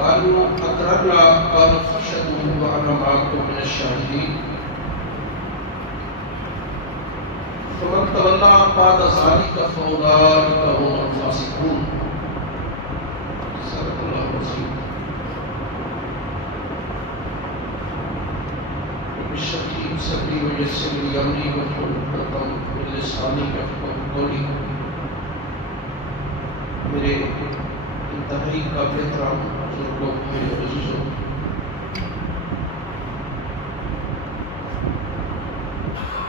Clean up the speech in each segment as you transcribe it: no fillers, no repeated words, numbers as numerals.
قالوا أقررنا قال فاشهدوا وأنا معكم من الشاهدين فمن تولى بعد ذلك فأولئك هم الفاسقون. صدق الله العظيم. اشرح لي صدري ويسر لي أمري واحلل عقدة من لساني يفقهوا قولي. میرے انتہائی قابل احترام لوگ میرے عزیزوں،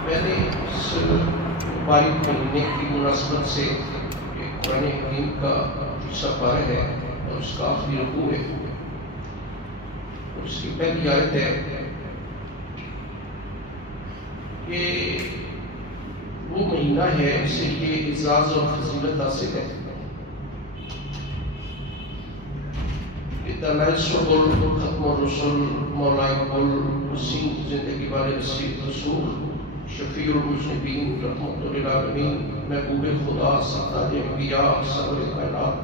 میں نے اس مبارک مہینے کی مناسبت سے قرآن حکیم کا تیسرا پارہ ہے اور اس کا آخری رکوع ہے اور اس کی پہلی آیت ہے کہ وہ مہینہ ہے اسے یہ اعزاز اور فضیلت حاصل ہے ختم الرسل، مولا اقبال وسیم زندگی والے نصیب رسول، شفیع المذنبین، رحمت للعالمین، محبوب خدا، سردار انبیاء، سرور کائنات،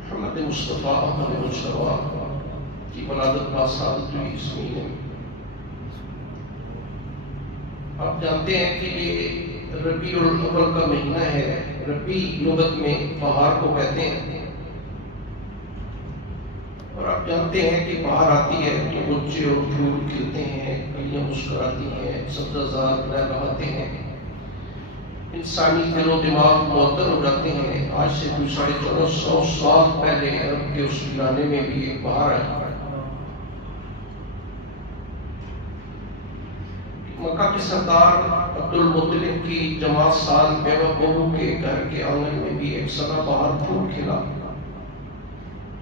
محمد مصطفیٰ احمد مجتبیٰ کی ولادت باسعادت ہوئی اس مہینے میں۔ آپ جانتے ہیں کہ یہ ربیع الاول کا مہینہ ہے۔ ربیع لغت میں بہار کو کہتے ہیں، اور آپ جانتے ہیں کہ بہار آتی ہے تو بچے اور پھول کھلتے ہیں، کلیاں مسکراتی ہیں، سبزہ زار لہلہاتے ہیں، انسانی دل و دماغ معطر ہو جاتے ہیں۔ آج سے 1450 سال پہلے عرب کے اس ویرانے میں بھی ایک بہار آئی۔ مکہ کے سردار عبد المطلب کی جماعت سال بیوہ بہو کے گھر کے آنگن میں بھی ایک سدا بہار پھول کھلا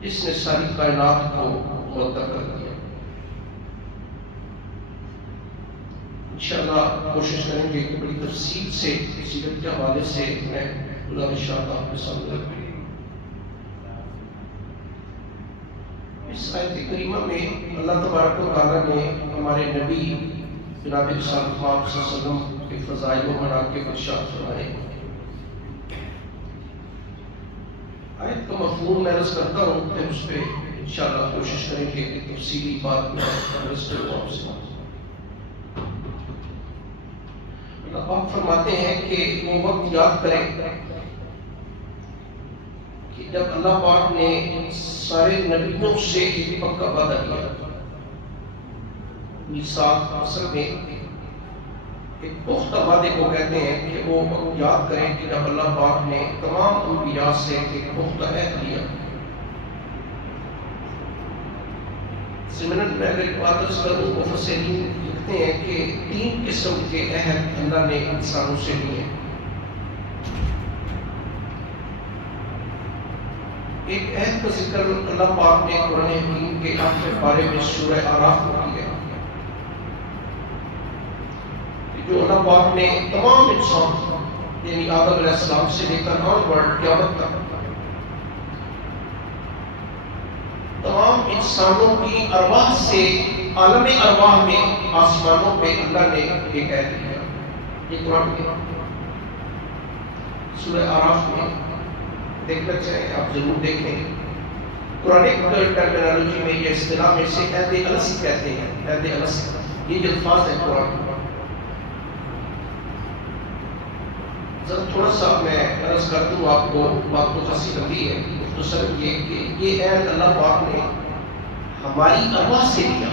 جس نے ساری کائنات کو معطر کر دیا۔ انشاءاللہ کوشش کریں گے کہ بڑی تفصیل سے سیرت کے حوالے سے میں گزارشات آپ کے سامنے رکھوں۔ اس آیت کریمہ میں اللہ تبارک و تعالیٰ نے ہمارے نبی جناب رسالت پاک صلی اللہ علیہ وسلم کے فضائل و مناقب ارشاد فرمائے۔ آیت کا مفہوم میں عرض کرتا ہوں، پھر اس پہ انشاءاللہ کوشش کریں گے کہ تفصیلی بات میں عرض کروں آپ سے۔ اللہ پاک فرماتے ہیں کہ وہ وقت یاد کریں کہ جب اللہ پاک نے سارے نبیوں سے ایک پکا وعدہ کیا، میثاق اصل میں ایک پختہ وعدے کو کہتے ہیں کہ وہ وقت یاد کریں کہ جب اللہ پاک نے تمام انبیاء سے ایک پختہ عہد لیا۔ ضمناً میں اگر ایک بات عرض کروں، مفسرین لکھتے ہیں کہ 3 قسم کے عہد اللہ نے انسانوں سے لیے۔ ایک عہد کا ذکر اللہ پاک نے قرآن حکیم کے آخر پارے میں سورہ اعراف میں کیا، جو اللہ پاک نے تمام انسان یعنی آدم علیہ السلام سے لے کر آنورڈ قیامت تک تمام انسانوں کی ارواح سے عالم ارواح میں آسمانوں پہ اللہ نے ایک عہد لیا۔ یہ قرآن کی سورہ اعراف میں دیکھنا چاہیں، آپ ضرور دیکھیں۔ قرآن ٹرمینالوجی میں یہ اصطلاح میں سے عہد الست کہتے ہیں۔ عہد الست یہ جو الفاظ ہے قرآن، ذرا تھوڑا سا میں عرض کر دوں آپ کو، بات تو خاصی لمبی ہے، مختصر یہ کہ یہ عہد اللہ پاک نے ہماری ارواح سے لیا۔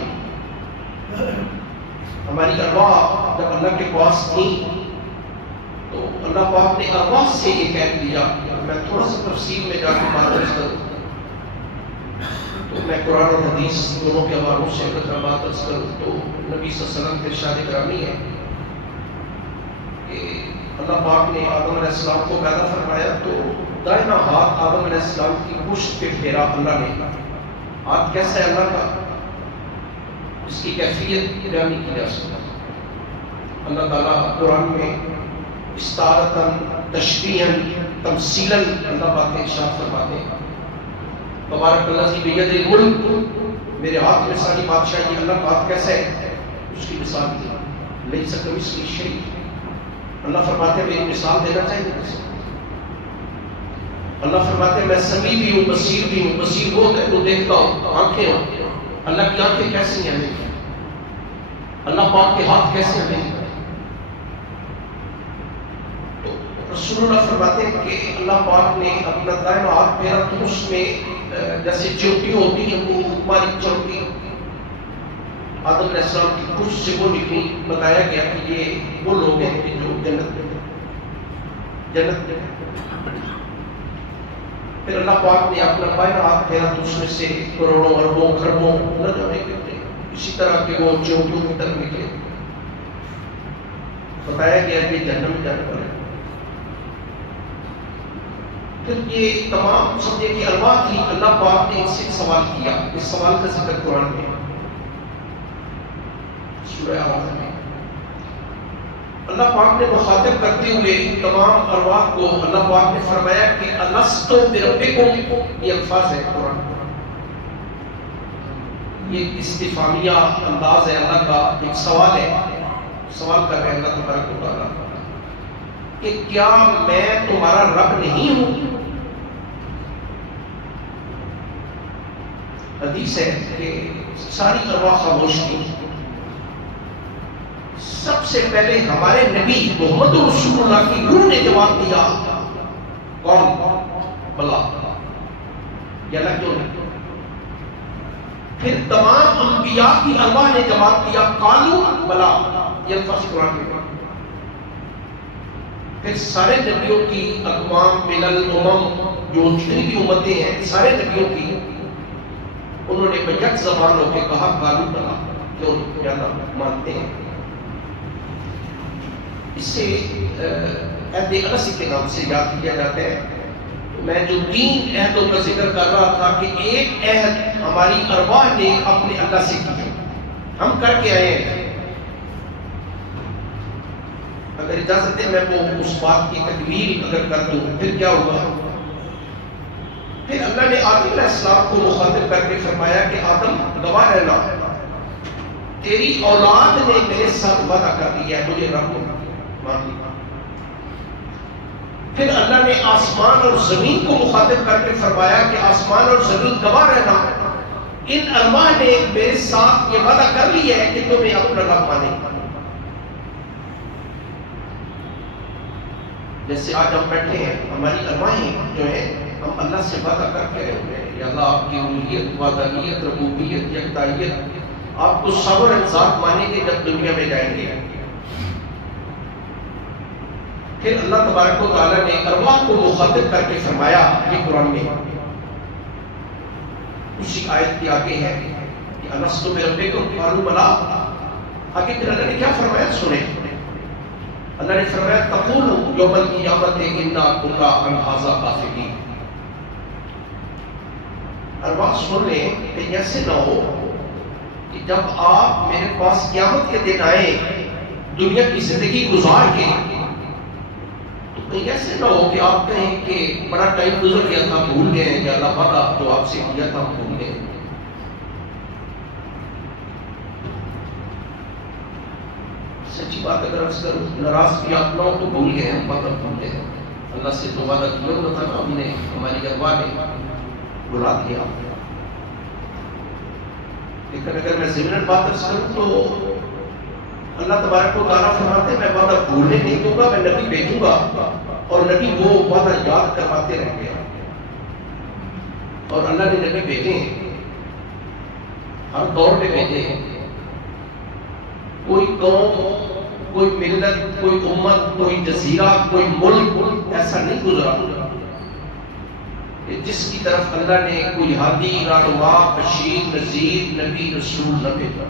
ہماری ارواح جب اللہ کے پاس تھی تو اللہ پاک نے ارواح سے ایک عہد لیا۔ میں تھوڑا سا تفصیل میں جا کے بات عرض کروں تو میں قرآن اور حدیث دونوں کے حوالوں سے اگر بات عرض کروں تو نبی صلی اللہ علیہ وسلم کے ارشاد گرامی ہے کہ اللہ پاک نے آدم علیہ السلام کو پیدا فرمایا تو دائنا ہاتھ آدم علیہ السلام کی پشت پہ پھیرا اللہ نے۔ ہاتھ کیسا ہے اللہ کا، اس کی کیفیت بیان نہیں کی جا سکتا۔ اللہ تعالیٰ قرآن میں استعارتاً، تشبیہاً، تمثیلاً اللہ پاک نے ارشاد فرماتے ہیں، تبارک الذی بیدہ الملک، میرے ہاتھ میں ساری بادشاہی۔ اللہ کا ہاتھ کیسا ہے، اس کی مثال دی، لیس کمثلہ شیء۔ اللہ فرماتے ہیں میری مثال دینا چاہیں گے۔ اللہ فرماتے ہیں میں سمیع بھی ہوں، بصیر بھی ہوں۔ بصیر وہ ہوتا ہے جو دیکھتا ہوں، آنکھیں ہوں۔ اللہ کی آنکھیں کیسی ہیں ہمیں؟ اللہ پاک کے ہاتھ کیسے ہمیں؟ تو رسول اللہ فرماتے ہیں کہ اللہ پاک نے اپنا دائیں ہاتھ پھیرا تو اس میں جیسے چوٹی ہوتی ہے وہ باریک چوٹی آدم علیہ السلام کی کچھ سے وہ نکلی۔ بتایا گیا کہ یہ وہ لوگ ہیں کہ جو جنت میں پھر اللہ پاک نے اپنا بائیں ہاتھ پھیرا تو اس میں سے کروڑوں اربوں کھربوں نہ جانے کے اسی طرح کے وہ چوٹیوں کی طرف نکلے۔ بتایا گیا کہ جہنم میں جانے والے۔ پھر یہ تمام سمجھے کہ ارواح تھی، اللہ پاک نے ان سے سوال کیا۔ اس سوال کا ذکر قرآن میں سورہ اعراف میں اللہ پاک نے مخاطب کرتے ہوئے تمام ارواح کو اللہ پاک نے فرمایا کہ الستو بربکم، یہ الفاظ ہے قرآن، یہ استفہامیہ انداز ہے اللہ کا، ایک سوال ہے، سوال کر رہے ہیں اللہ تبارک و تعالیٰ کہ کیا میں تمہارا رب نہیں ہوں؟ حدیث ہے کہ ساری ارواح خاموش تھی۔ سب سے پہلے ہمارے نبی محمد رسول اللہ کی روح نے جواب دیا، کون؟ بلا، یا اللہ کیوں نہیں؟ پھر تمام انبیاء کی ارواح نے جواب دیا قالو بلا، یہ الفاظ قرآن میں۔ پھر سارے نبیوں کی اقوام ملل امم جو جتنی بھی امتیں ہیں سارے نبیوں کی انہوں نے بیک زبان ہو کے کہا قالو بلا، کیوں نہیں؟ یا اللہ مانتے ہیں۔ اس سے عہد انس کے نام سے یاد کیا جاتا ہے۔ میں جو 3 عہدوں کا ذکر کر رہا تھا کہ ایک عہد ہماری ارواح نے اپنے اللہ سے کی، ہم کر کے آئے ہیں۔ اگر اجازت ہے میں وہ اس بات کی تکمیل اگر کر دوں پھر کیا ہوا؟ پھر اللہ نے آدم علیہ السلام کو مخاطب کر کے فرمایا کہ آدم گواہ رہنا، تیری اولاد نے میرے ساتھ وعدہ کر لیا ہے، مجھے رب مان لیا۔ پھر اللہ نے آسمان اور زمین کو مخاطب کر کے فرمایا کہ آسمان اور زمین گواہ رہنا، ان ارواح نے میرے ساتھ یہ وعدہ کر لیا ہے کہ تمہیں اپنا رب مانے۔ جیسے آج ہم بیٹھے ہیں، ہماری ارواحیں جو ہیں ہم اللہ سے وعدہ کر کے رہے ہیں، یا اللہ آپ کی الوہیت، وحدانیت، ربوبیت، یکتائیت، آپ کو صبر ذات مانیں گے جب دنیا میں جائیں گے۔ پھر اللہ تبارک و تعالیٰ نے ارواح کو مخاطب کر کے فرمایا، یہ قرآن میں اسی آیت کی آگے ہے کہ الستو بربکم قالوا بلا۔ آگے پھر اللہ نے کیا فرمایا سنیں، اللہ نے فرمایا تقول یوم القیامت انا کنا عن ھذا غافلین۔ ارواح سن لیں کہ ایسے نہ ہو کہ جب آپ میرے پاس قیامت کے دن آئے دنیا کی زندگی گزار کے، تو ایسے نہ ہو کہ آپ کہیں کہ بڑا ٹائم گزر گیا تھا بھول گئے ہیں، یا اللہ پاک جو آپ سے کیا تھا بھول گئے۔ سچی بات اگر اکثر ناراض بھی آپ نہ ہو تو بھول گئے ہیں، پتہ بھول گئے ہیں، اللہ سے تو وعدہ کیا ہوا تھا نا ہم نے، ہماری ارواح نے بلا دیا۔ لیکن اگر میں ضمناً بات کروں تو اللہ تبارک و تعالیٰ فرماتے ہیں میں وعدہ بھولنے نہیں دوں گا، میں نبی بھیجوں گا اور نبی وہ وعدہ یاد کرواتے رہیں گے۔ اور اللہ نے نبی بھیجے ہیں، ہر دور میں بھیجے ہیں۔ کوئی قوم، کوئی ملت، کوئی امت، کوئی جزیرہ، کوئی ملک ایسا نہیں گزرا کہ جس کی طرف اللہ نے کوئی ہادی، رہنما، بشیر، نذیر، نبی، رسول نہ بھیجا۔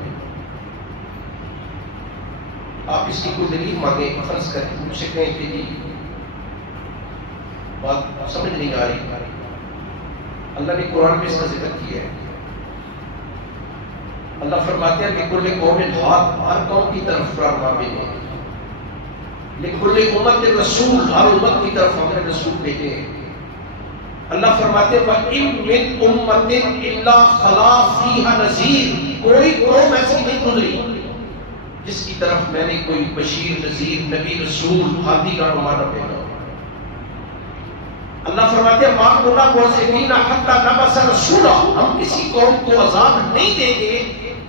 آپ اس کی کوئی دلیل مانگیں، فرض کریں مجھ سے کہیں کہ جی بات سمجھ نہیں آ رہی، اللہ نے قرآن میں اس کا ذکر کیا ہے۔ اللہ فرماتے ہیں کہ کل قوم ہاتھ، ہر قوم کی طرف رہنما بھیجے، لکل امت رسول، ہر امت کی طرف ہم نے رسول بھیجے۔ اللہ فرماتے ہیں وَإِن مِّنْ أُمَّةٍ إِلَّا خَلَا فِيهَا نَذِيرٌ، کوئی قوم ایسی نہیں گزری جس کی طرف میں نے کوئی بشیر، نذیر، نبی، رسول، ہادی، رہنما نہ بھیجا۔ اللہ فرماتے ہیں مَا كُنَّا مُعَذِّبِينَ حَتَّى نَبْعَثَ رَسُولًا، ہم کسی قوم کو عذاب نہیں دیں گے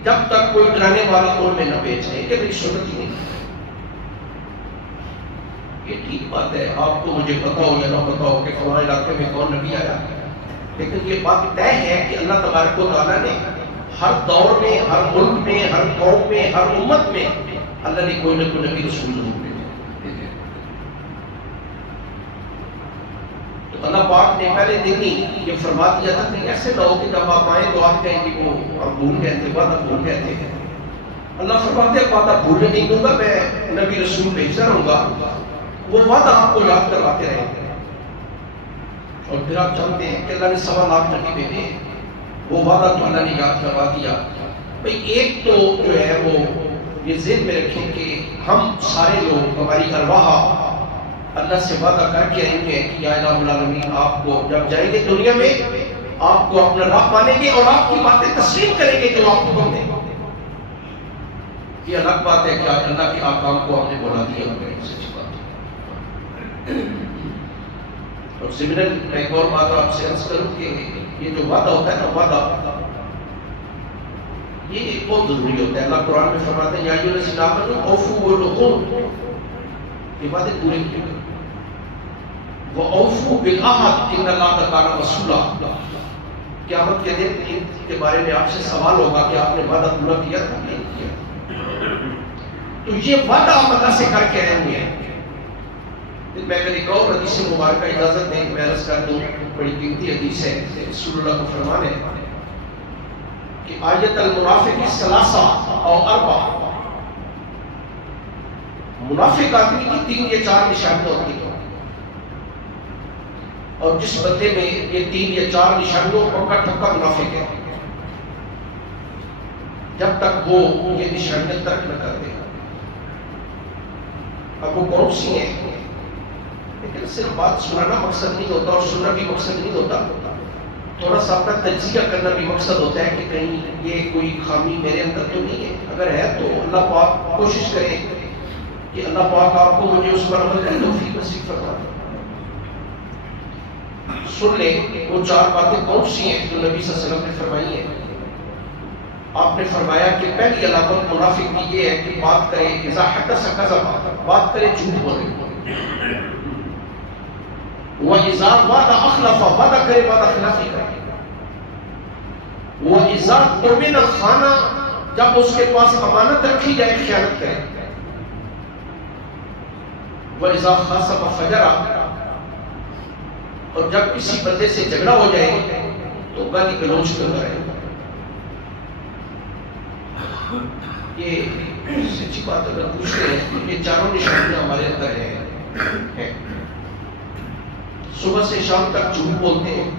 جب تک کوئی ڈرانے والا ان میں نہ بھیج جائے. یہ میری سنت ہی نہیں. یہ ٹھیک بات ہے، آپ کو مجھے پتا ہو یا نہ پتا ہو کہ فلاں علاقے میں کون نبی آیا، لیکن یہ بات طے ہے کہ اللہ تبارک و تعالیٰ نے ہر دور میں، ہر ملک میں، ہر قوم میں، ہر امت میں اللہ نے کوئی نہ کوئی نبی رسول ضرور بھیجا. تو اللہ پاک نے پہلے دن ہی یہ فرما دیا تھا کہ ایسے نہ ہو کہ جب آپ آئیں تو آپ کہیں کہ وہ ہم بھول گئے تھے، وعدہ بھول گئے تھے. اللہ فرماتے ہیں وعدہ بھولنے نہیں دوں گا، میں نبی رسول بھیجتا رہوں گا، وہ وعدہ آپ کو یاد کرواتے رہیں گے. اور پھر آپ جانتے ہیں کہ اللہ نے 1.25 لاکھ نبی بھیجے، وہ وعدہ تو اللہ نے یاد کروا دیا. بھئی ایک تو جو ہے وہ یہ ذہن میں رکھیں کہ ہم سارے لوگ، ہماری ارواح اللہ سے وعدہ کر کے آئیں گے کہ یا الہ العالمین آپ کو جب جائیں گے دنیا میں آپ کو اپنا رب مانیں گے اور آپ کی باتیں تسلیم کریں گے جو آپ حکم دیں. یہ الگ بات ہے کہ آج اللہ کے احکام کو ہم نے بنا دیا. سچی بات ہے. اور ضمناً میں ایک اور بات آپ سے عرض کروں کہ یہ جو وعدہ ہوتا ہے نا، وعدہ یہ بہت ضروری ہوتا ہے. اللہ قرآن میں فرماتے ہیں یا ایھا الذین آمنوا اوفوا بالعقود، یہ وعدے پورے کیے. وَأَوْفُوا بِالْعَهْدِ إِنَّ اللَّهَ كَانَ مَسْئُولًا. قیامت کے دن ان کے بارے میں آپ سے سوال ہوگا کہ آپ نے وعدہ پورا کیا تھا نہیں کیا. تو یہ وعدہ آپ اللہ سے کر کے آئے ہوئے ہیں. میں اگر ایک اور حدیث مبارکہ اجازت دیں میں عرض کر دوں، بڑی قیمتی حدیث ہے. رسول اللہ کو فرمان ہے کہ آیت المنافق ثلاثہ او اربع، منافق آدمی کی 3 یا 4 نشانیاں ہوتی ہیں، اور جس بندے میں یہ 3 یا 4 نشانیوں پکڑ ٹھکا منافق ہے جب تک وہ یہ نشانیاں ترک نہ کر دے. اب وہ کون سی ہیں؟ لیکن صرف بات سنانا مقصد نہیں ہوتا اور سننا بھی مقصد نہیں ہوتا، تھوڑا سا اپنا تجزیہ کرنا بھی مقصد ہوتا ہے کہ کہیں یہ کوئی خامی میرے اندر تو نہیں ہے. اگر ہے تو اللہ پاک کوشش کرے کہ اللہ پاک آپ کو مجھے اس پر عمل کرنے توفیق نصیب فرما دے. سن لیں وہ 4 باتیں کون سی ہیں جو نبی صلی اللہ علیہ وسلم نے فرمائی ہیں. آپ نے فرمایا کہ پہلی علامت منافق کی یہ ہے کہ بات کرے اذا حدث کذب، بات کرے جھوٹ بولے. وَإِذَا وَعَدَ أَخْلَفَ، وعدہ کرے وعدہ خلافی کرے. وَإِذَا اؤْتُمِنَ خَانَ، جب اس کے پاس امانت رکھی جائے خیانت کرے. وَإِذَا خَاصَمَ فَجَرَ، اور جب کسی بندے سے جھگڑا ہو جائے تو گالی گلوچ کرتا رہے. یہ سچی بات اگر پوچھتے ہیں یہ 4 نشانیاں ہمارے اندر ہیں. صبح سے شام تک جھوٹ بولتے ہیں،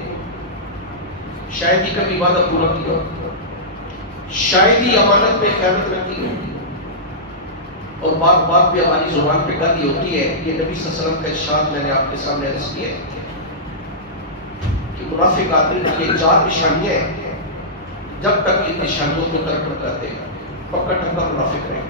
شاید ہی کبھی وعدہ پورا کیا، شاید ہی امانت میں خیانت نہ کی، اور بات بات پہ ہماری زبان پہ گالی ہوتی ہے. یہ نبی صلی اللہ علیہ وسلم کا ارشاد میں نے آپ کے سامنے عرض کیا کہ منافق آدمی کی یہ 4 نشانیاں ہیں، جب تک ان نشانیوں کو ترک نہ کرتے پکا ٹھکا منافق رہے.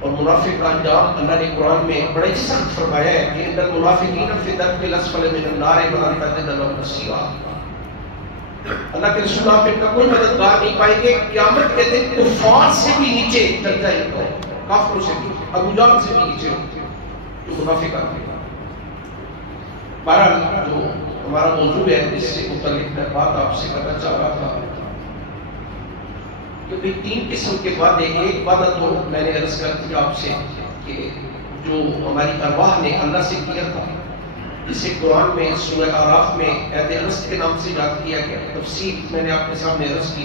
اور منافق کا انجام اللہ نے قرآن میں بڑے سخت فرمایا ہے کہ ان المنافقین فی الدرک الاسفل من النار ولن تجد لهم نصیرا. اللہ کے رسول آپ ان کا کوئی مددگار نہیں پائیں گے. قیامت کے دن کفار سے بھی نیچے چل جائے گا، کافروں سے بھی، ابو جہل سے بھی نیچے جو منافق آدمی. بہرحال جو ہمارا موضوع ہے اس سے متعلق میں بات آپ سے کرنا چاہ رہا تھا کہ 3 قسم کے وعدے. ایک وعدہ تو میں نے عرض کر دیا آپ سے کہ جو ہماری ارواح نے اللہ سے کیا تھا، جسے قرآن میں سورہ اعراف میں عہد ارست کے نام سے یاد کیا گیا. تفصیل میں نے آپ کے سامنے عرض کی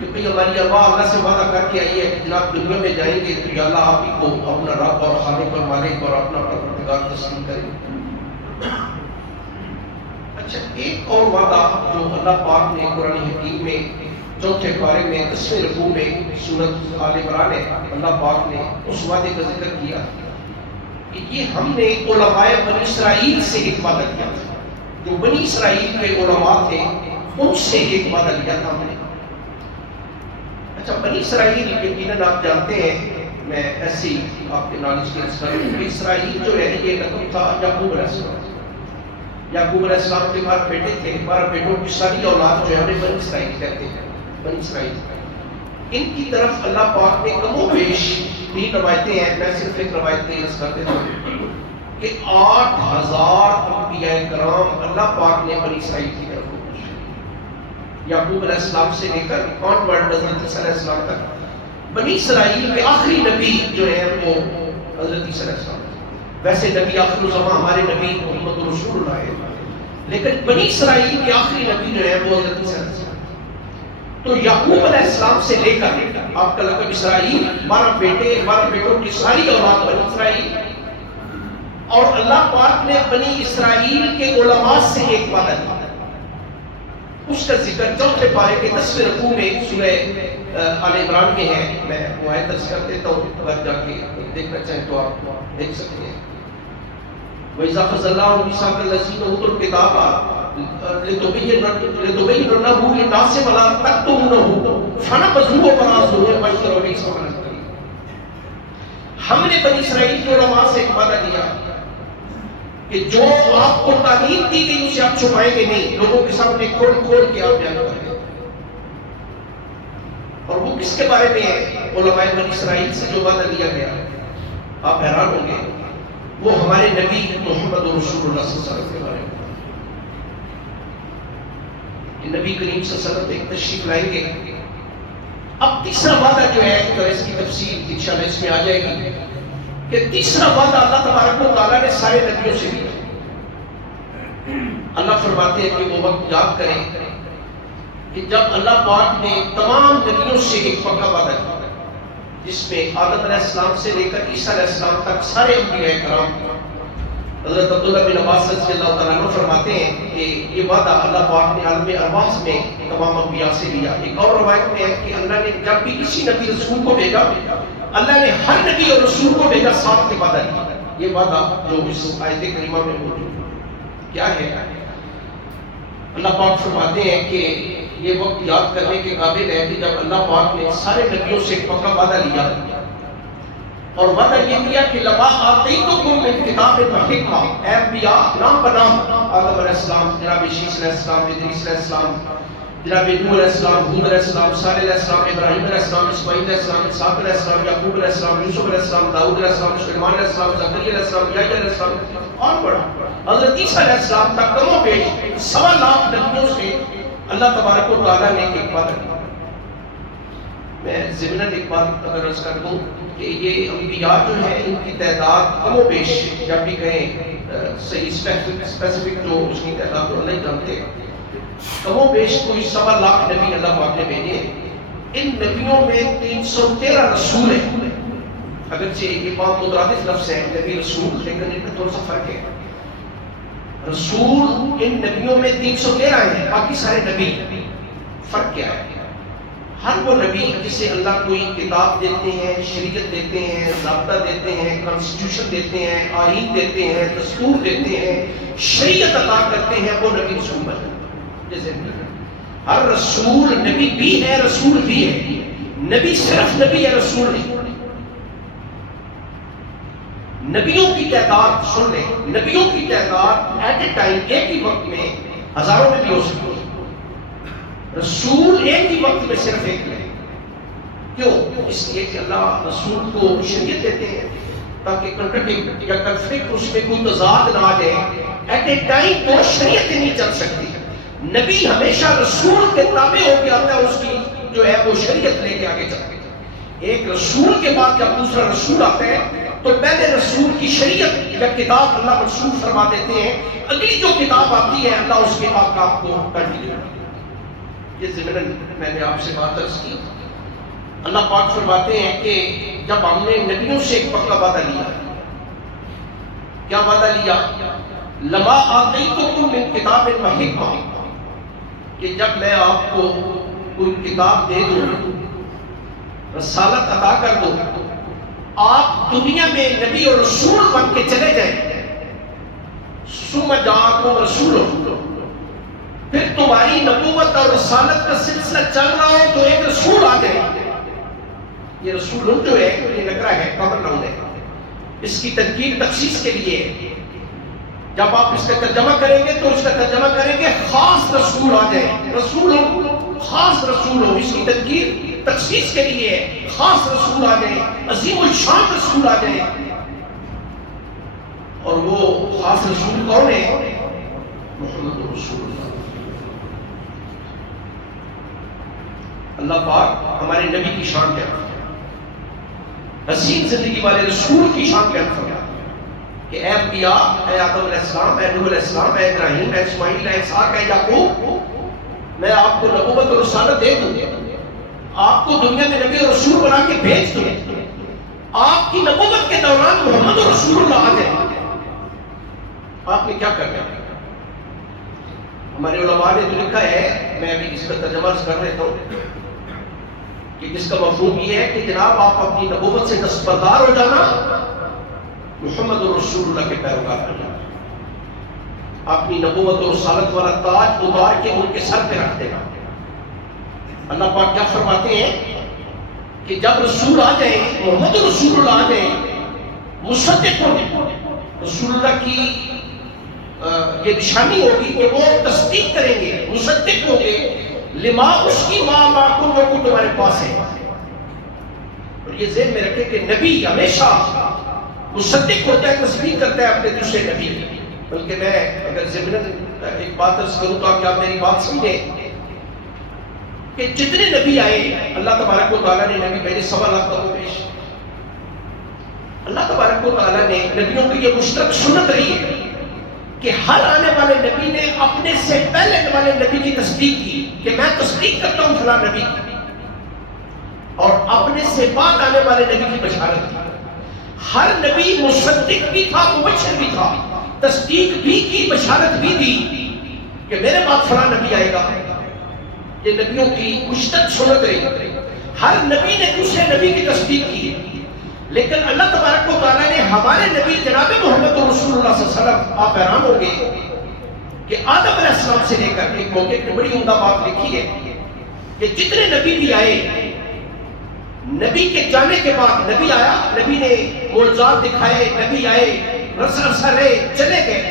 کہ بھئی ہماری ارواح اللہ سے وعدہ کر کے آئی ہے کہ جناب دنیا میں جائیں گے تو یا اللہ آپ ہی کو اپنا رب اور خالق اور مالک اور اپنا پروردگار تسلیم کریں. اچھا، ایک اور وعدہ جو اللہ پاک نے قرآن حکیم میں 4 پارے میں 10ویں رکوع میں سورۃ آل عمران ہے، اللہ پاک نے اس وعدے کا ذکر کیا کہ یہ ہم نے علماء بنی اسرائیل سے ایک وعدہ کیا تھا. جو بنی اسرائیل کے علماء تھے ان سے ایک وعدہ لیا تھا ہم نے. اچھا، بنی اسرائیل یقیناً آپ جانتے ہیں، میں ایسی آپ کے نالج کے انسان، اسرائیل جو ہے یہ نقل تھا یعقوب علیہ السلام. یعقوب علیہ السلام کے 12 بیٹے تھے، 12 بیٹوں کی ساری اولاد جو ہے انہیں بنی اسرائیل کہتے ہیں، بنی اسرائیل۔ ان کی طرف اللہ پاک نے کم و بیش بھی روایتیں ہیں، میں صرف ایک روایت عرض کر دیتا ہوں کہ 8000 انبیاء کرام اللہ پاک نے بنی اسرائیل کی طرف بھیجے، یعقوب علیہ السلام سے لے کر آنورڈ حضرت عیسیٰ علیہ السلام تک۔ بنی اسرائیل کے آخری نبی جو ہے وہ حضرت عیسیٰ علیہ السلام، ویسے نبی آخر الزمان ہمارے نبی محمد رسول اللہ ہے، لیکن بنی اسرائیل کے آخری نبی جو ہے وہ حضرت عیسیٰ علیہ السلام۔ تو یعقوب علیہ السلام سے لے کر آپ کا لقب اسرائیل، 12 بیٹے، 12 بیٹوں کی ساری اولاد بنی اسرائیل، اور اللہ پاک نے بنی اسرائیل کے علماء سے ایک وعدہ دیا، اس کا ذکر 4 پارے کے 10ویں رکوع میں سورہ آل عمران کے ہیں، میں وہ آیت درج کر دیتا ہوں، اگر جا کے دیکھنا چاہیں تو آپ دیکھ سکتے ہیں۔ وَإِذَا أَخَذَ اللَّهُ مِيثَاقَ الَّذِينَ أُوتُوا الْكِتَابَ لِتُبَيِّنُنَّهُ لِلنَّاسِ وَلَا تَكْتُمُونَهُ فَنَبَذُوهُ وَرَاءَ ظُهُورِهِمْ وَاشْتَرَوْا بِهِ ثَمَنًا قَلِيلًا۔ ہم نے بنی اسرائیل کے علماء سے ایک وعدہ دیا کہ جو آپ کو تعلیم دی گئی اسے آپ چھپائیں گے نہیں، لوگوں کے سامنے کھول کھول کے آپ بیان کریں گے۔ اور وہ کس کے بارے میں ہے؟ علماء بنی اسرائیل سے جو وعدہ دیا گیا، آپ حیران ہوں گے، وہ ہمارے نبی محمد رسول اللہ صلی اللہ علیہ وسلم کے بارے میں۔ نبی کریم صلی اللہ علیہ وسلم ایک تشریف لائیں گے۔ اب تیسرا وعدہ جو ہے، تو اس کی تفصیل انشاءاللہ اس میں آ جائے گی کہ تیسرا وعدہ اللہ تبارک و تعالیٰ نے سارے نبیوں سے کیا۔ اللہ فرماتے ہیں کہ وہ وقت یاد کریں کہ جب اللہ پاک نے تمام نبیوں سے ایک پکا وعدہ کیا، جس میں آدم علیہ السلام سے لے کر عیسیٰ علیہ السلام تک سارے انبیاء کرام۔ حضرت عبداللہ بن عباس رضی اللہ تعالیٰ عنہ فرماتے ہیں کہ یہ وعدہ اللہ پاک نے عالم ارواح میں تمام انبیاء سے لیا۔ ایک اور روایت میں ہے کہ اللہ نے جب بھی کسی نبی رسول کو بھیجا، اللہ نے ہر نبی اور رسول کو بھیجا ساتھ کے وعدہ دیا۔ یہ وعدہ جو اس آیت کریمہ میں موجود کیا ہے؟ اللہ پاک فرماتے ہیں کہ یہ وقت یاد کرنے کے قابل ہے کہ جب اللہ پاک نے سارے نبیوں سے ایک پکا وعدہ لیا، اور وعدہ یہ دیا کہ لما آتیتکم من کتاب و حکمہ، اے انبیاء نام بنام آدم علیہ السلام، جناب شیس علیہ السلام، ادریس علیہ السلام، جناب نوح علیہ السلام، ہود علیہ السلام، صالح علیہ السلام، ابراہیم علیہ السلام، اسماعیل علیہ السلام، اسحاق علیہ السلام، یعقوب علیہ السلام، یوسف علیہ السلام، داؤد علیہ السلام، سلیمان علیہ السلام، زکریا علیہ السلام، یحییٰ علیہ السلام، اور بڑا حضرت عیسیٰ علیہ السلام تک کم و بیش 1.25 لاکھ نبیوں سے اللہ تبارک و تعالیٰ نے ایک وعدہ کیا۔ میں ضمناً ایک بات اگر عرض کر دوں کہ یہ انبیاء جو ہیں ان کی تعداد کم و بیش، جب بھی کہیں صحیح اسپیسیفک جو اس کی تعداد تو نہیں جانتے، کم و بیش کوئی 1.25 لاکھ نبی اللہ پاک نے بھیجے ہیں۔ ان نبیوں میں 313 رسول ہیں، اگرچہ یہ بات مترادف لفظ ہے نبی رسول، لیکن ان میں تھوڑا سا فرق ہے۔ رسول ان نبیوں میں 313 ہیں، باقی سارے نبی۔ فرق کیا ہے؟ ہر وہ نبی جسے اللہ کوئی کتاب دیتے ہیں، شریعت دیتے ہیں، ضابطہ دیتے ہیں، کانسٹیٹیوشن دیتے ہیں، آئین دیتے ہیں، دستور دیتے ہیں، شریعت عطا کرتے ہیں، وہ نبی رسول بنتے ہیں۔ جیسے ہر رسول نبی بھی ہے، رسول بھی ہے۔ نبی صرف نبی ہے، رسول نہیں۔ نبیوں کی تعداد سن لیں، نبیوں کی تعداد ایٹ اے ٹائم ایک ہی وقت میں ہزاروں میں بھی ہو سکتی ہے، رسول ایک ہی وقت میں صرف ایک ہے۔ کیوں؟ اس لیے کہ اللہ رسول کو شریعت دیتے ہیں تاکہ کنٹرڈکٹ یا کنفلکٹ اس میں کوئی تضاد نہ آ جائے۔ ایٹ اے ٹائم تو شریعت نہیں چل سکتی، نبی ہمیشہ رسول کے تابع ہو کے آتا ہے، اس کی جو ہے وہ شریعت لے کے آگے چلتا ہے۔ ایک رسول کے بعد جب دوسرا رسول آتا ہے تو پہلے رسول کی شریعت یا کتاب اللہ منسوخ فرما دیتے ہیں، اگلی جو کتاب آتی ہے اللہ اس کے احکام کو کنٹینیو کرتے ہیں۔ یہ ضمناً میں نے آپ سے بات عرض کی۔ اللہ پاک فرماتے ہیں کہ جب ہم نے نبیوں سے ایک پکا وعدہ لیا، کیا وعدہ لیا؟ لما آتیتکم من کتاب و حکمہ، کہ جب میں آپ کو کوئی کتاب دے دوں، رسالت عطا کر دوں، آپ دنیا میں نبی اور رسول بن کے چلے جائیں، ثم جاءکم رسول، پھر تمہاری نبوت اور رسالت کا سلسلہ چل رہا ہے تو ایک رسول آ جائے۔ یہ رسول جو ہے یہ نکرہ ہے، کامن ناؤن ہے، اس کی تنکیر تخصیص کے لیے ہے۔ جب آپ اس کا ترجمہ کریں گے تو اس کا ترجمہ کریں گے خاص رسول آ جائے، رسول ہو، خاص رسول ہو، اس کی تدبیر تخصیص کے لیے ہے، خاص رسول آ جائے، عظیم الشان رسول آ جائے۔ اور وہ خاص رسول کون ہے؟ محمد رسول اللہ۔ اللہ پاک ہمارے نبی کی شان کیا ہے، حسین زندگی والے رسول کی شان کیا فرمایا کہ اے انبیاء، اے آدم علیہ السلام، اے نوح علیہ السلام، اے ابراہیم، اے اسماعیل، اے اسحاق، اے یعقوب، میں آپ کو نبوت اور رسالت دے دوں، آپ کو دنیا میں نبی اور رسول بنا کے بھیج دوں، آپ کی نبوت کے دوران محمد رسول اللہ آ جائے، آپ نے کیا کرنا ہے؟ ہمارے علماء نے تو لکھا ہے، میں ابھی اس کا ترجمہ کر لیتا ہوں، کہ جس کا مفہوم یہ ہے کہ جناب آپ اپنی نبوت سے دستبردار ہو جانا، محمد رسول اللہ کے پیروکار بن جانا، اپنی نبوت اور رسالت والا تاج اتار کے ان کے سر پہ رکھ دینا۔ اللہ پاک کیا فرماتے ہیں کہ جب رسول آ جائیں، محمد رسول اللہ آ جائیں، مصدق ہوں، رسول اللہ کی یہ نشانی ہوگی کہ وہ تصدیق کریں گے، مصدق ہوں گے، لما اس کی ماں معکم وہ کو تمہارے پاس ہے۔ اور یہ ذہن میں رکھے کہ نبی ہمیشہ مصدق ہوتا ہے، تصدیق کرتا ہے اپنے دوسرے نبی کی۔ بلکہ میں اگر ضمناً ایک بات عرض کروں تو کیا میری بات سمجھیں کہ جتنے نبی آئے اللہ تبارک و تعالیٰ نے نبی بھیجے، 1.25 لاکھ کا پیش، اللہ تبارک و تعالیٰ نے نبیوں کی یہ مشترک سنت رہی ہے کہ ہر آنے والے نبی نے اپنے سے پہلے والے نبی کی تصدیق کی کہ میں تصدیق کرتا ہوں فلاں نبی کی، اور اپنے سے بعد آنے والے نبی کی بشارت کی۔ ہر نبی مصدق بھی تھا، مبشر بھی تھا، تصدیق بھی کی، بشارت بھی دی کہ میرے بعد فلاں نبی آئے گا۔ یہ نبیوں کی مشترک سنت رہی، ہر نبی نے دوسرے نبی کی تصدیق کی۔ لیکن اللہ تبارک و تعالیٰ نے ہمارے نبی جناب محمد رسول اللہ صلی اللہ علیہ وسلم، آپ حیران ہوں گے کہ آدم علیہ السلام سے لے کر ایک موقع کی بڑی عمدہ بات لکھی ہے کہ جتنے نبی بھی آئے، نبی کے جانے کے بعد نبی آیا، نبی نے معجزات دکھائے، نبی آئے، رسل رہے، چلے گئے،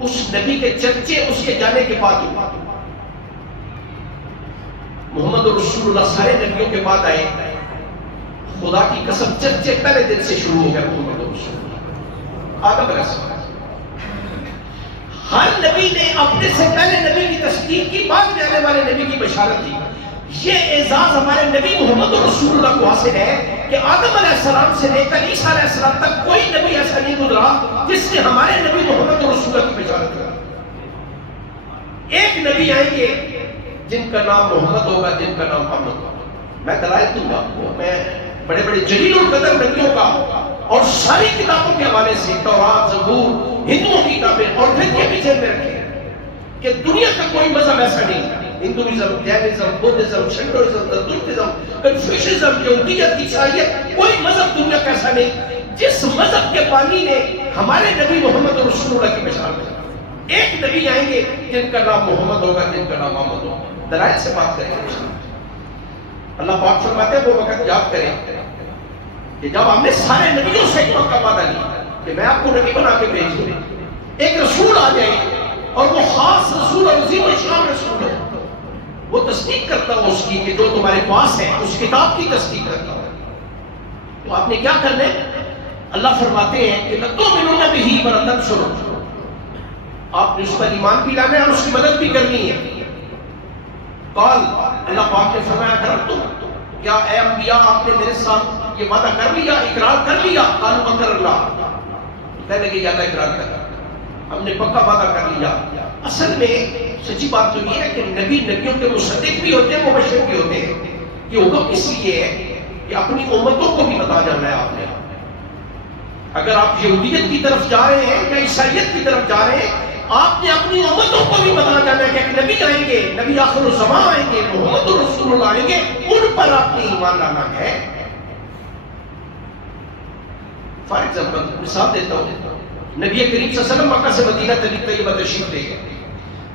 اس نبی کے چرچے اس کے جانے کے بعد ہوئے۔ محمد رسول اللہ سارے نبیوں کے بعد آئے، خدا کی قسم چرچے پہلے دن سے شروع ہو گیا محمد رسول اللہ، آدم علیہ السلام۔ ہر نبی نے اپنے سے پہلے نبی کی تصدیق کی، بعد میں آنے والے نبی کی بشارت کی۔ یہ اعزاز ہمارے نبی محمد رسول اللہ کو حاصل ہے کہ آدم علیہ السلام سے لے کر عیسیٰ علیہ السلام تک کوئی نبی ایسا نہیں گزرا جس نے ہمارے نبی محمد رسول اللہ کی بشارت کی۔ ایک نبی آئیں گے جن کا نام محمد ہوگا، جن کا نام محمد ہوگا۔ میں دلائل دوں گا آپ کو، میں بڑے بڑے جلیل القدر نبیوں کا اور ساری کتابوں کے حوالے سے، تورات، زبور، ہندوؤں کی کتابیں، اور پھر یہ بھی ذہن میں رکھیں کہ دنیا کا کوئی مذہب ایسا نہیں، ہندوازم، جینزم، بدھزم، شنٹوازم، زرتشتازم، کنفیوشنزم، یہودیت، عیسائیت، کوئی مذہب دنیا کا ایسا نہیں جس مذہب کے بانی نے ہمارے نبی محمد رسول اللہ کی بشارت کی۔ ایک نبی آئیں گے جن کا نام محمد ہوگا، جن کا نام محمد ہوگا۔ دلائل سے بات کریں گے۔ اللہ پاک فرماتے ہیں وہ وقت یاد کریں کہ جب ہم نے سارے نبیوں سے ایک موقع وعدہ لیا کہ میں آپ کو نبی بنا کے بھیج دوں، ایک رسول آ جائے اور وہ خاص رسول اور عظیم الشان رسول ہے، وہ تصدیق کرتا ہو اس کی کہ جو تمہارے پاس ہے، اس کتاب کی تصدیق کرتا ہو۔ تو آپ نے کیا کرنا ہے؟ اللہ فرماتے ہیں کہ لَتُؤْمِنُنَّ بِهِ وَلَتَنْصُرُنَّهُ، آپ نے اس پر ایمان بھی لانا ہے اور اس کی مدد بھی کرنی ہے۔ قال، اللہ پاک نے فرمایا اگر تم، کیا اے انبیاء آپ نے میرے ساتھ یہ وعدہ کر لیا، اقرار کر لیا؟ قالوا اقر اللہ، کہنے لگے یا اللہ اقرار کر، ہم نے پکا وعدہ کر لیا۔ اصل میں سچی بات تو یہ ہے کہ نبی نبیوں کے مصدق بھی ہوتے ہیں، مبشر بھی ہوتے ہیں۔ یہ حکم اس لیے ہے کہ اپنی امتوں کو بھی بتا جانا ہے آپ نے۔ اگر آپ یہودیت کی طرف جا رہے ہیں یا عیسائیت کی طرف جا رہے ہیں، آپ نے اپنی امتوں کو بھی بتا جانا ہے کہ ایک نبی آئیں گے، نبی آخر الزمان آئیں گے، محمد رسول اللہ آئیں گے، ان پر آپ نے ایمان لانا ہے۔ فار ایگزامپل مثال دیتا ہوں، نبی کریم صلی اللہ علیہ وسلم مکہ سے مدینہ طیبہ تشریف لے گئے،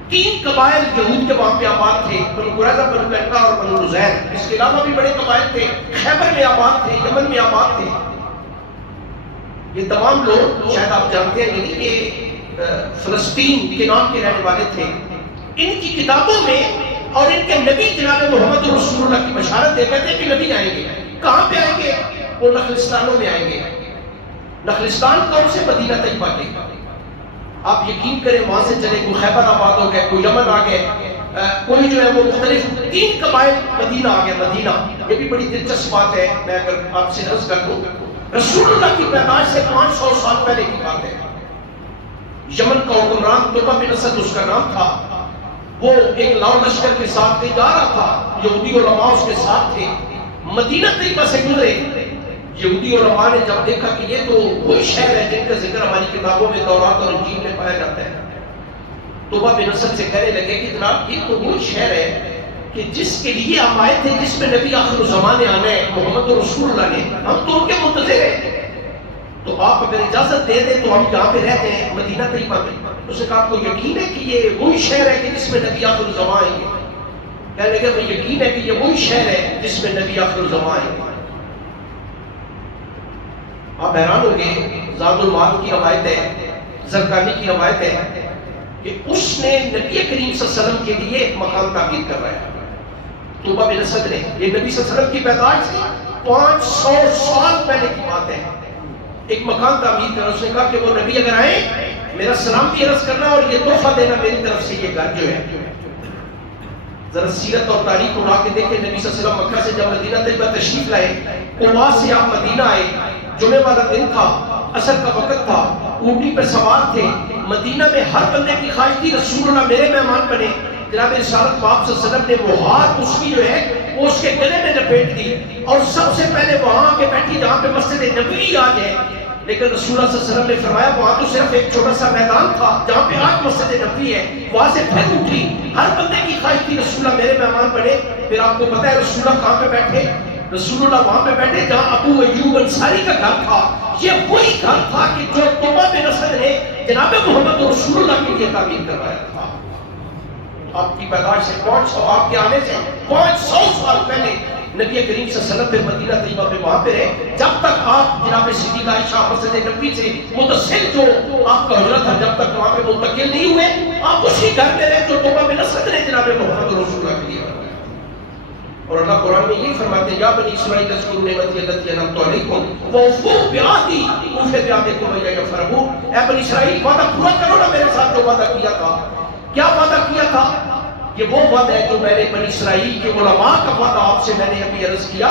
3 قبائل یہود کے وہاں پہ آباد تھے، بنو قریظہ، بنو قینقاع اور بنو نضیر۔ اس کے علاوہ بھی بڑے قبائل تھے، خیبر میں آباد تھے، یمن میں آباد تھے۔ یہ تمام لوگ شاید آپ جانتے ہیں نہیں کہ فلسطین کے نام کے رہنے والے تھے، ان کی کتابوں میں اور ان کے نبی جناب محمد رسول اللہ کی بشارت دے کہتے ہیں کہ نبی آئیں گے. کہاں پہ آئیں گے؟ وہ نخلستانوں میں آئیں گے. نخلستان کون سے؟ مدینہ طیبہ کے. آپ یقین کریں وہاں سے چلے، کوئی خیبر آباد ہو گئے، کوئی یمن آ گئے، کوئی جو ہے وہ مختلف 3 قبائل مدینہ آ گیا. مدینہ یہ بھی بڑی دلچسپ بات ہے، میں اگر آپ سے عرض کر دوں، رسول اللہ کی پیدائش سے 500 سال پہلے کی بات ہے. یمن کا حکمران طلبہ بن اسد اس کا نام تھا. وہ ایک لاؤ لشکر کے ساتھ کہیں جا رہا تھا، یہودی علماء اس کے ساتھ تھے، مدینہ طیبہ سے گزرے. یہودی علماء نے جب دیکھا کہ یہ تو وہی شہر ہے جن کا ذکر ہماری کتابوں میں تورات اور انجیل میں پایا جاتا ہے، طلبہ بن اسد سے کہنے لگے کہ جناب یہ تو وہی شہر ہے کہ جس کے لیے ہم آئے تھے، جس میں نبی آخر الزمان نے آنا ہے، محمد رسول اللہ نے، ہم تو ان کے منتظر ہیں. تو آپ اگر اجازت دے دیں تو ہم یہاں پہ رہتے ہیں مدینہ طیبہ میں. اس نے کہا آپ کو یقین ہے کہ یہ وہی شہر ہے کہ جس میں نبی آخر الزمان آئیں گے؟ کہنے لگے مجھے یقین ہے کہ یہ وہی شہر ہے جس میں نبی آخر الزمان آئیں گے. آپ حیران ہو گئے. زاد المعاد کی روایت ہے، زرقانی کی روایت ہے کہ اس نے نبی کریم صلی اللہ علیہ وسلم کے لیے ایک مکان تعمیر کر رہا ہے. طلبہ بن اسد نے، یہ نبی صلی اللہ علیہ وسلم کی پیدائش سے 500 سال پہلے کی بات ہے، ایک مکان تعمیر کر. اس نے کہا کہ وہ نبی اگر آئیں میرا سلام بھی عرض کرنا اور یہ تحفہ دینا میری طرف سے یہ گھر جو ہے. ذرا سیرت اور تاریخ اڑا کے دیکھیں. نبی صلی اللہ علیہ وسلم مکہ سے جب مدینہ طیبہ تشریف لائے، وہاں سے آپ مدینہ آئے، جمعہ والا دن تھا، عصر کا وقت تھا، اونٹی پر سوار تھے. مدینہ میں ہر بندے کی خواہش تھی رسول اللہ میرے مہمان بنے. جناب رسالت پاک صلی اللہ علیہ وسلم نے وہ ہاتھ اس کی جو ہے وہ اس کے گلے میں لپیٹ دی اور سب سے پہلے وہاں آ کے بیٹھی جہاں پہ مسجد نبوی آج ہے. لیکن رسول اللہ صلی اللہ علیہ وسلم نے فرمایا وہاں تو صرف ایک چھوٹا سا میدان تھا جہاں پہ آج مسجد نبوی ہے. وہاں سے پھر اٹھی. ہر بندے کی خواہش تھی رسول اللہ میرے مہمان بنے. پھر آپ کو پتا ہے رسول اللہ کہاں پہ بیٹھے؟ رسول اللہ وہاں پہ بیٹھے جہاں ابو ایوب انصاری کا گھر تھا. یہ وہی گھر تھا کہ جو طلبہ بن اسد نے جناب محمد رسول اللہ کے لیے تعمیر کروایا تھا. آپ کی پیدائش سے 500، آپ کے آنے سے 500 سال پہلے نبی کریم صلی اللہ علیہ وسلم پھر مدینہ طیبہ پہ وہاں پہ رہے. جب تک آپ جناب صدیقہ عائشہ مسجد نبوی سے متصل جو آپ کا حجرہ تھا جب تک وہاں پہ منتقل نہیں ہوئے، آپ اسی گھر میں رہے جو طلبہ بن اسد نے جناب محمد رسول اللہ کے لیے بنایا. اور اللہ قرآن میں یہ فرماتے ہیں یا بنی اسرائیل اذکروا نعمتی التي انعمت علیکم واوفوا بعہدی اوف بعہدکم وإیایا فارہبون. اے بنی اسرائیل وعدہ پورا کرو نا میرے ساتھ جو وعدہ کیا تھا. کیا وعدہ کیا تھا؟ یہ وہ وعدہ ہے جو میں نے بنی اسرائیل کے علماء کا وعدہ آپ سے میں نے ابھی عرض کیا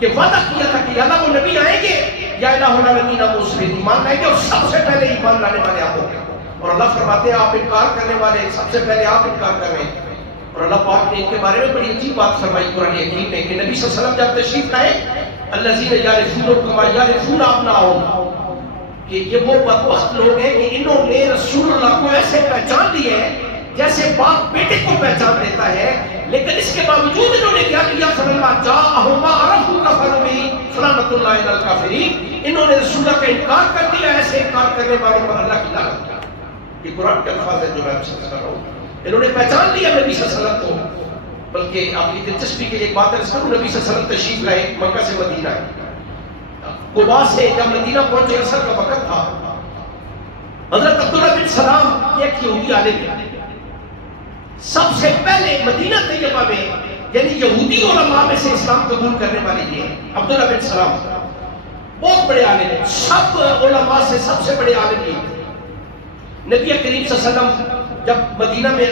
کہ وعدہ کیا تھا کہ اللہ وہ نبی آئیں گے یا الہ العالمین اب اس پہ ایمان لائیں گے اور سب سے پہلے ایمان لانے والے آپ ہوں گے. اور اللہ فرماتے ہیں آپ انکار کرنے والے سب سے پہلے آپ انکار کر رہے ہیں. اور اللہ پاک نے ان کے بارے میں بڑی عجیب بات فرمائی قرآن حکیم میں کہ نبی صلی اللہ علیہ وسلم جب تشریف لائے الذین یعرفونکم کما یعرفون ابناءہم، کہ یہ وہ بدبخت لوگ ہیں کہ انہوں نے رسول اللہ کو ایسے پہچان لیا ہے جیسے باپ بیٹے کو پہچان لیتا ہے. لیکن اس کے باوجود انہوں نے کیا کیا؟ فلما جاءہم ما عرفوا کفروا بہ فلعنۃ اللہ علی الکافرین. انہوں نے رسول اللہ کا انکار کر دیا، ایسے انکار کرنے والوں پر اللہ کی لعنت. یہ قرآن کے الفاظ ہے جو میں آپ سے کر رہا ہوں. انہوں نے پہچان لیا نبی صلی اللہ علیہ وسلم کو. بلکہ آپ کی دلچسپی کے لیے ایک بات ہے، نبی صلی اللہ علیہ وسلم تشریف لائے مکہ سے مدینہ، قباء سے جب مدینہ پہنچے عصر کا وقت تھا. حضرت عبداللہ بن سلام ایک یہودی عالم ہے، سب سے پہلے مدینہ طیبہ میں یعنی یہودی علماء میں سے اسلام قبول کرنے والے یہ عبداللہ بن سلام بہت بڑے عالم ہیں. سب علماء سے سب سے بڑے عالم یہ تھے. نبی کریم صلی اللہ علیہ وسلم جب مدینہ میں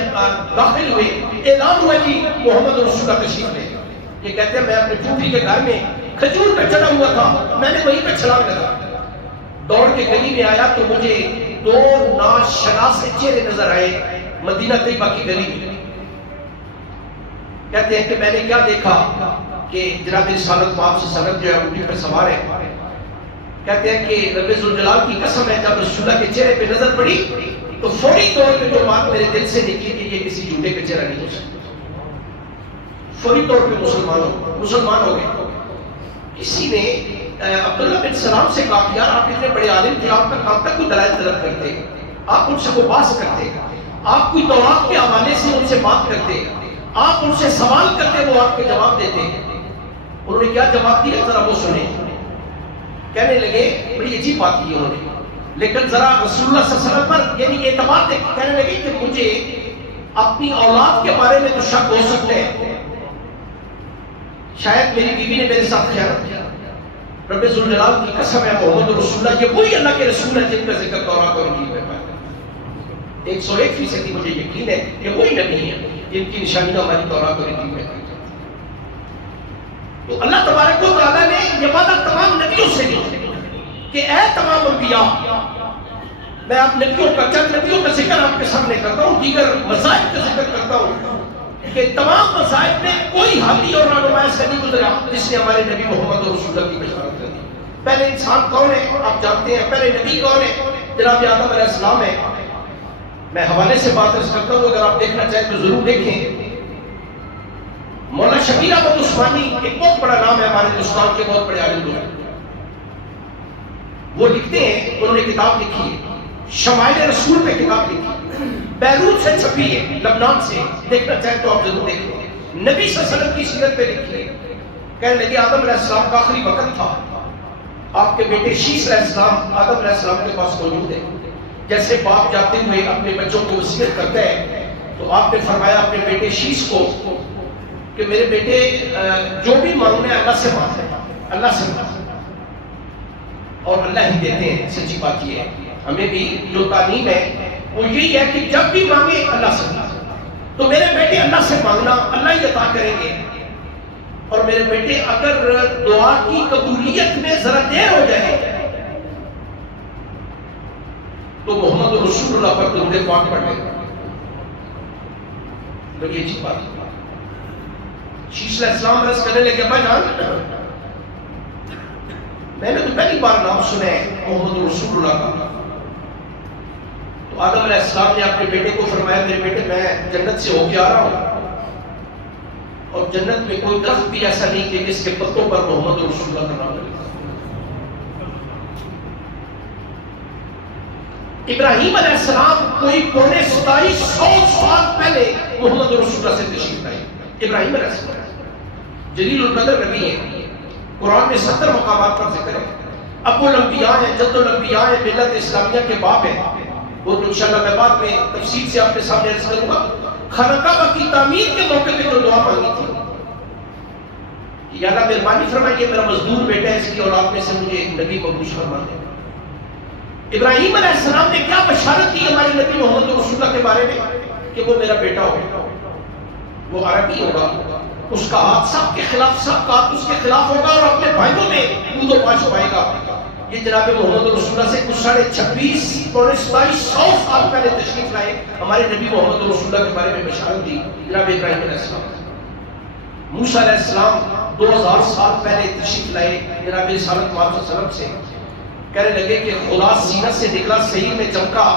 داخل ہوئے اعلان ہوا کہ محمد رسول اللہ تشریف لے. یہ کہتے ہیں میں اپنے پھوپھی کے گھر میں کھجور پہ چڑھا ہوا تھا، میں نے وہیں پہ چھلانگ لگا، دوڑ کے گلی میں آیا تو مجھے 2 ناشناس چہرے نظر آئے مدینہ طیبہ کی گلی میں. کہتے ہیں کہ میں نے کیا دیکھا کہ جناب رسالت پاک صلی اللہ علیہ وسلم جو ہے اونٹی پر سوار ہے. کہتے ہیں کہ رب ذوالجلال کی قسم ہے جب رسول اللہ کے چہرے پہ نظر پڑی تو فوری طور پہ جو بات میرے دل سے نکلی کہ یہ کسی جھوٹے کا چہرہ نہیں ہو سکتا. فوری طور پہ مسلمان ہو گئے. کسی نے عبداللہ بن سلام سے کہا کہ یار آپ اتنے بڑے عالم تھے، آپ کا کام تک کوئی دلائل طلب کرتے، آپ ان سے کوئی بحث کرتے، آپ کوئی تورات کے حوالے سے ان سے بات کرتے، آپ ان سے سوال کرتے، وہ آپ کے جواب دیتے. انہوں نے کیا جواب دیا ذرا وہ سنیں. کہنے لگے بڑی عجیب بات کی انہوں نے. لیکن ذرا رسول اللہ صلی اللہ علیہ وسلم پر یعنی اعتماد کہنے لگے کہ مجھے اپنی اولاد کے بارے میں تو شک ہو سکتے ہیں، شاید میری بیوی نے میرے ساتھ خیانت کیا، رب ذوالجلال کی قسم ہے محمد رسول اللہ یہ وہی اللہ کے رسول ہے جن کا ذکر تورات اور انجیل میں پایا 101% مجھے یقین ہے کہ وہی نبی ہیں جن کی نشانیاں ہماری تورات اور انجیل میں پائی جاتی ہیں۔ تو اللہ تبارک و تعالیٰ نے یہ وعدہ تمام نبیوں سے کیا کہ اے تمام انبیاء، میں آپ نبیوں کا چند نبیوں کا ذکر آپ کے سامنے کرتا ہوں، دیگر مذاہب کا ذکر کرتا ہوں کہ تمام مذاہب میں کوئی حادی اور رہنما ایسا نہیں گزرا جس نے ہمارے نبی محمد رسول اللہ کی بشارت کر دی۔ پہلے انسان کون ہے آپ جانتے ہیں، پہلے نبی کون ہے؟ جناب آدم علیہ السلام ہے۔ میں حوالے سے بات عرض کرتا ہوں، اگر آپ دیکھنا چاہیں تو ضرور دیکھیں۔ مولانا شبیر احمد عثمانی ایک بہت بڑا نام ہے ہمارے ہندوستان کے، بہت بڑے عالم ہیں، وہ لکھتے ہیں، انہوں نے کتاب لکھی ہے شمائل رسول پہ کتاب لکھی، بیروت سے چھپی ہے، لبنان سے، دیکھنا چاہیں تو آپ ضرور دیکھیں۔ نبی صلی اللہ علیہ وسلم کی سیرت پہ لکھی ہے، کہنے لگے آدم علیہ السلام کا آخری وقت تھا، آپ کے بیٹے شیش علیہ السلام آدم علیہ السلام کے پاس موجود ہے۔ جیسے باپ جاتے ہوئے اپنے بچوں کو وصیت کرتا ہے تو آپ نے فرمایا اپنے بیٹے شیش کو کہ میرے بیٹے جو بھی مانگنا ہے اللہ سے مانگنا ہے، اللہ سے مانگنا ہے، اور اللہ ہی دیتے ہیں۔ سچی بات یہ ہے، ہمیں بھی جو تعلیم ہے وہ یہی ہے کہ جب بھی مانگے اللہ سے مانگنا، تو میرے بیٹے اللہ سے مانگنا، اللہ ہی عطا کریں گے، اور میرے بیٹے اگر دعا کی قبولیت میں ذرا دیر ہو جائے تو محمد رسول اللہ پر درود پاک پڑھ لے گا۔ تو یہ چیز بات ہے۔ شیش علیہ السلام عرض کرنے لگے ابا جان، میں نے تو پہلی بار نام سنا ہے محمد رسول اللہ کا۔ تو آدم علیہ السلام نے اپنے بیٹے کو فرمایا میرے بیٹے میں جنت سے ہو کے آ رہا ہوں، اور جنت میں کوئی درخت بھی ایسا نہیں کہ جس کے پتوں پر محمد رسول اللہ کا نام لگے۔ ابراہیم علیہ السلام کوئی 2700 سال پہلے محمد رسول اللہ سے تشریف لائے۔ ابراہیم علیہ السلام جلیل القدر نبی ہیں، قرآن میں 70 مقامات پر ذکر ہے، ابو الانبیاء ہیں، جد الانبیاء ہیں، ملت اسلامیہ کے باپ ہیں۔ وہ تو انشاءاللہ میں بعد میں تفصیل سے آپ کے سامنے عرض کروں گا۔ خانہ کعبہ کی تعمیر کے موقع پہ جو دعا مانگی تھی کہ یا اللہ مہربانی فرمائیے میرا مزدور بیٹا ہے، اس کی اولاد میں سے مجھے ایک نبی مبعوث فرما دیں۔ ابراہیم علیہ السلام نے کیا بشارت دی ہمارے نبی محمد رسول اللہ کے بارے میں کہ وہ میرا بیٹا ہوگا، وہ عربی ہوگا، اس کا ہاتھ سب کے خلاف، سب کا ہاتھ اس کے خلاف ہوگا، اور اپنے بھائیوں میں کود و پاش ہوائے گا۔ یہ جناب محمد رسول اللہ سے کچھ 26.5 پونے 2700 سال پہلے تشریف لائے، ہمارے نبی محمد رسول اللہ کے بارے میں بشارت دی جناب ابراہیم علیہ السلام۔ موسیٰ علیہ السلام 2000 سال پہلے تشریف لائے جناب رسالت محمد صلی اللہ علیہ وسلم سے، کہنے لگے کہ خدا سینہ سے نکلا، صحیح میں چمکا،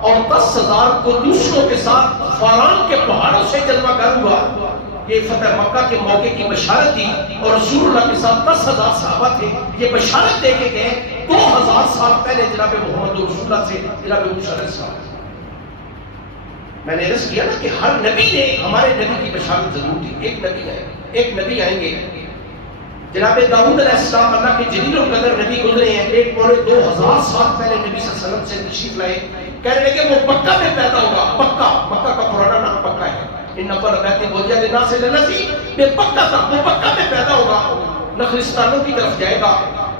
اور 10,000 کو دوسروں کے ساتھ فاران کے پہاڑوں سے جلوہ گر ہوا۔ یہ فتح مکہ کے موقع کی بشارت دی، اور رسول اللہ کے ساتھ 10,000 صحابہ تھے، یہ بشارت دے کے گئے 2000 سال پہلے جناب محمد رسول اللہ سے جناب موسیٰ علیہ السلام۔ میں نے عرض کیا نا کہ ہر نبی نے ہمارے نبی کی بشارت ضرور دی۔ ایک نبی آئیں گے جناب داؤد علیہ السلام، اللہ کے جلیل القدر نبی گزرے ہیں، 1.25 سال پہلے نبی صلی اللہ علیہ وسلم سے تشریف لائے، کہنے لگے وہ مکہ میں پیدا ہوگا۔ مکہ کا پرانا نام پکا ہے، ان نفر بیت بوجیا دینا سے لنسی بے پکا تھا، وہ مکہ میں پیدا ہوگا، نخلستانوں کی طرف جائے گا،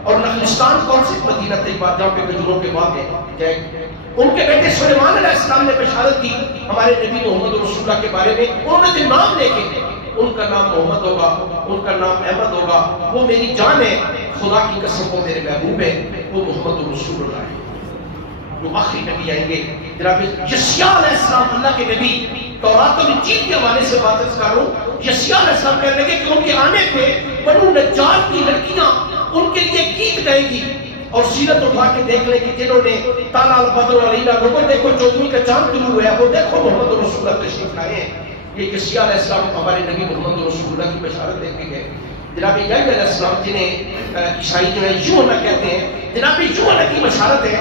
اور نخلستان کون سی؟ مدینہ طیبہ جہاں پہ کھجوروں کے باغ ہیں، جائے گا۔ ان کے بیٹے سلیمان علیہ السلام نے بشارت دی ہمارے نبی محمد رسول اللہ کے بارے میں، انہوں نے نام لے کے، ان کا نام محمد ہوگا، ان کا نام احمد ہوگا، وہ میری جان ہے، خدا کی قسم وہ میرے محبوب ہے، وہ محمد رسول اللہ ہے۔ وہ آخری نبی آئیں گے جناب یشیع علیہ السلام، اللہ کے نبی، تورات اور انجیل کے حوالے سے بات کر رہا ہوں۔ یشیع علیہ السلام کہنے لگے کہ ان کے آنے پہ بنو نجار کی لڑکیاں ان کے لیے گیت گائیں گی، اور سیرت اٹھا کے دیکھ لیں کہ جنہوں نے تالا البدر علینا، لوگوں دیکھو 14ویں کا چاند طلوع ہوا ہے، وہ دیکھو محمد رسول اللہ تشریف لائے ہیں۔ یہ یشیع علیہ السلام ہمارے نبی محمد رسول اللہ کی بشارت دے کے گئے۔ جناب یحییٰ علیہ السلام جنہیں عیسائی جو ہے یوحنا کہتے ہیں، جناب یوحنا کی بشارت ہے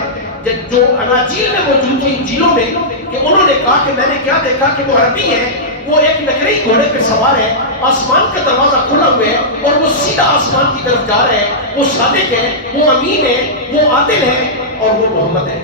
جو اناجیل میں موجود تھی، انجیلوں میں، کہ انہوں نے کہا کہ میں نے کیا دیکھا کہ وہ عربی ہے، وہ ایک نکرئی گھوڑے پہ سوار ہے، آسمان کا دروازہ کھلا ہوا ہے، اور وہ سیدھا آسمان کی طرف جا رہا ہے، وہ صادق ہے، وہ امین ہے، وہ عادل ہے، اور وہ محمد ہے.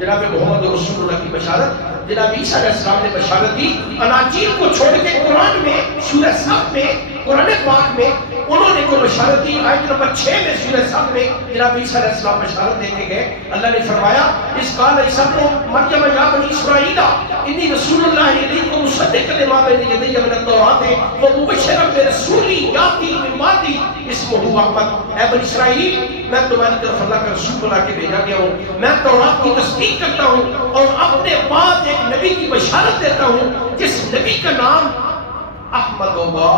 جناب محمد رسول اللہ کی بشارت جناب عیسیٰ علیہ السلام نے بشارت دی. اناجیل کو چھوڑ کے قرآن میں سورہ صف میں قرآن پاک میں انہوں نے کوئی بشارت دی. آیت نمبر 6 میں سورہ صف میں جناب عیسیٰ علیہ السلام بشارت دے کے گئے. اللہ نے فرمایا اس قال عیسیٰ ابن مریم یا بنی اسرائیل انی رسول اللہ الیکم مصدقا لما بین یدی من التوراۃ ومبشرا برسول یاتی من بعدی اسمہ احمد. اے بنی اسرائیل میں تمہاری طرف اللہ کا رسول بنا کے بھیجا گیا ہوں. میں تورات کی تصدیق کرتا ہوں اور اپنے بعد ایک نبی کی بشارت دیتا ہوں جس نبی کا نام احمد ہوگا.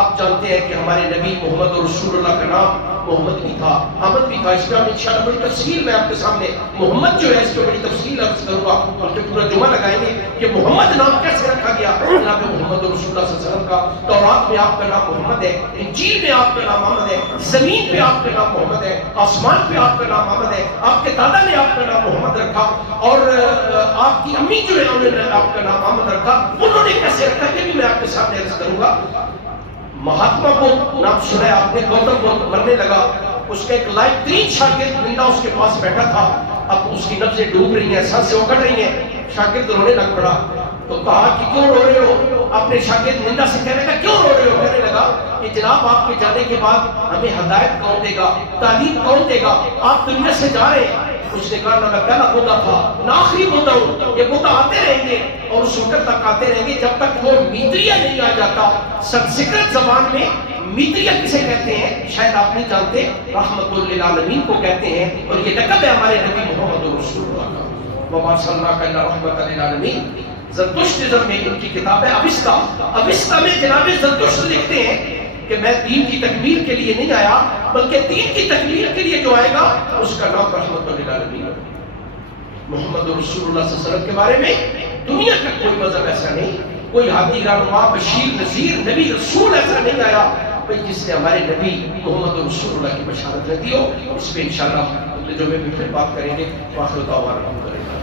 آپ جانتے ہیں کہ ہمارے نبی محمد رسول اللہ کا نام محمد بھی تھا، احمد بھی تھا. اس میں انشاءاللہ بڑی تفصیل میں آپ کے سامنے محمد جو ہے اس پہ بڑی تفصیل عرض کروں گا اور پھر پورا جمعہ لگائیں گے کہ محمد نام کیسے رکھا گیا. جناب محمد رسول اللہ صلی اللہ علیہ وسلم کا تورات میں آپ کا نام محمد ہے، انجیل میں آپ کا نام محمد ہے، زمین پہ آپ کا نام محمد ہے، آسمان پہ آپ کا نام محمد ہے. آپ کے دادا نے آپ کا نام محمد رکھا اور آپ کی امی جو ہے انہوں نے آپ کا نام محمد رکھا. انہوں نے کیسے رکھا یہ بھی میں آپ کے سامنے عرض کروں گا. مہاتما بدھ نام سنا ہے آپ نے، گوتم بدھ مرنے لگا، اس کا ایک لائف 3 شاگرد زندہ اس کے پاس بیٹھا تھا. اب اس کی نبضیں ڈوب رہی ہیں، سانسیں اکڑ رہی ہیں. شاگرد رونے لگ پڑا تو کہا کہ کیوں رو رہے ہو؟ اپنے شاگرد نندا سے کہنے لگا کیوں رو رہے ہو؟ کہنے لگا کہ جناب آپ کے جانے کے بعد ہمیں ہدایت کون دے گا، تعلیم کون دے گا؟ آپ دنیا سے جا رہے ہیں. اس نے کہا نہ میں پہلا بودا تھا نہ آخری بودا ہوں. یہ بودا آتے رہیں گے اور اس وقت تک آتے رہیں گے جب تک وہ میتریا نہیں آ جاتا. سنسکرت زبان میں میتریا کسے کہتے ہیں شاید آپ نہیں جانتے، رحمت للعالمین کو کہتے ہیں اور یہ لقب ہے ہمارے نبی محمد رسول اللہ کا. وما ارسلناک الا رحمت للعالمین. زرتشتزم میں ان کی کتاب ہے اوستا. اوستا میں جناب زرتشت لکھتے ہیں کہ میں دین کی تکمیل کے لیے نہیں آیا بلکہ دین کی تکمیل کے لیے جو آئے گا اس کا نام رحمت للعالمین ہے. محمد رسول اللہ صلی اللہ علیہ وسلم کے بارے میں دنیا کا کوئی مذہب ایسا نہیں، کوئی ہادی رہنما بشیر نذیر نبی رسول ایسا نہیں آیا جس نے ہمارے نبی محمد رسول اللہ کی بشارت دی ہو. اس پہ انشاءاللہ جو میں پھر بات کریں گے. واخر دعوانا الحمدللہ.